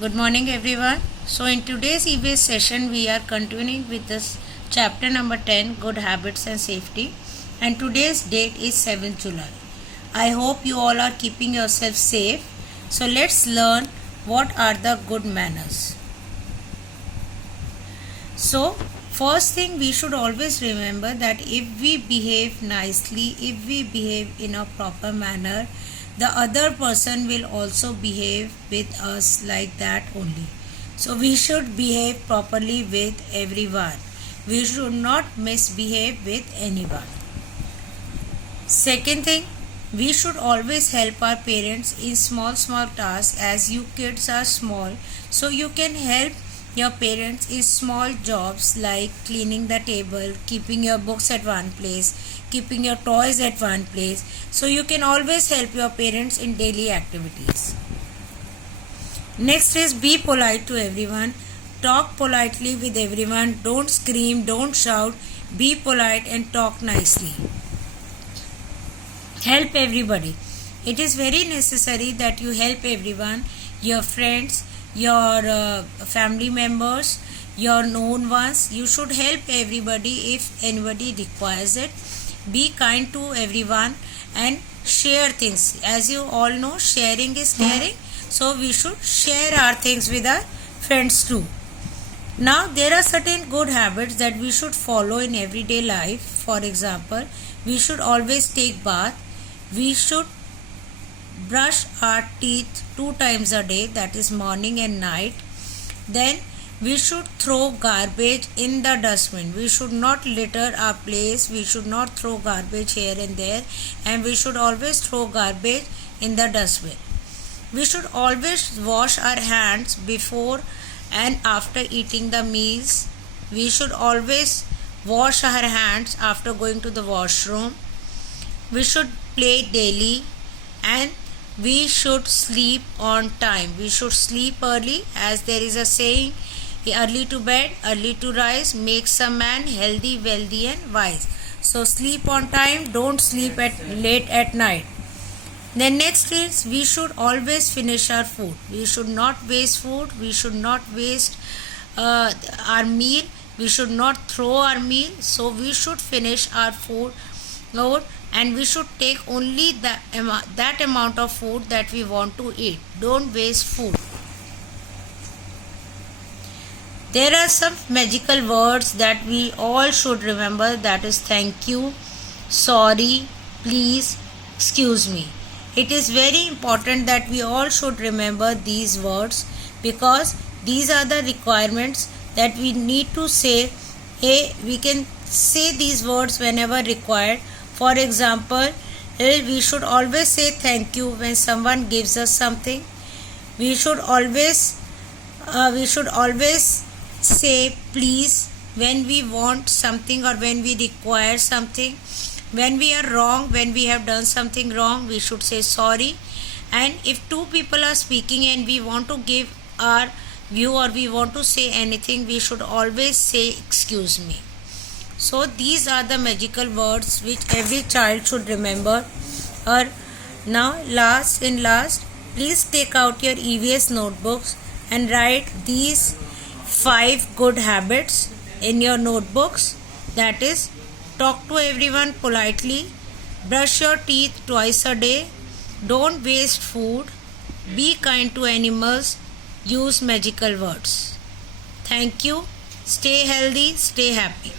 Good morning everyone. So in today's EVS session we are continuing with this chapter number 10, Good Habits and Safety, and today's date is 7th July. I hope you all are keeping yourself safe. So let's learn what are the good manners. So first thing, we should always remember that if we behave nicely, if we behave in a proper manner, the other person will also behave with us like that only. So we should behave properly with everyone. We should not misbehave with anyone. Second thing, we should always help our parents in small tasks. As you kids are small, so you can help your parents in small jobs like cleaning the table, keeping your books at one place, keeping your toys at one place. So you can always help your parents in daily activities. Next is be polite to everyone. Talk politely with everyone. Don't scream, don't shout. Be polite and talk nicely. Help everybody. It is very necessary that you help everyone, your friends, your family members, your known ones. You should help everybody if anybody requires it. Be kind to everyone and share things. As you all know, sharing is caring. So we should share our things with our friends too. Now there are certain good habits that we should follow in everyday life. For example, we should always take bath. We should brush our teeth 2 times a day, that is morning and night. Then we should throw garbage in the dustbin. We should not litter our place. We should not throw garbage here and there, and we should always throw garbage in the dustbin. We should always wash our hands before and after eating the meals. We should always wash our hands after going to the washroom. We should play daily, and we should sleep on time. We should sleep early, as there is a saying, early to bed, early to rise makes a man healthy, wealthy and wise. So sleep on time, don't sleep late at night. Then next is, we should always finish our food. We should not waste food. We should not waste our meal. We should not throw our meal. So we should finish our food, and we should take only that amount of food that we want to eat. Don't waste food. There are some magical words that we all should remember, that is thank you, sorry, please, excuse me. It is very important that we all should remember these words, because these are the requirements that we need to say. We can say these words whenever required. For example, we should always say thank you when someone gives us something. We should always say please when we want something or when we require something. When we are wrong, when we have done something wrong, we should say sorry. And if two people are speaking and we want to give our view or we want to say anything, we should always say excuse me. So these are the magical words which every child should remember. Or now last, please take out your EVS notebooks and write these 5 good habits in your notebooks. That is, talk to everyone politely, brush your teeth twice a day, don't waste food, be kind to animals, use magical words. Thank you. Stay healthy, stay happy.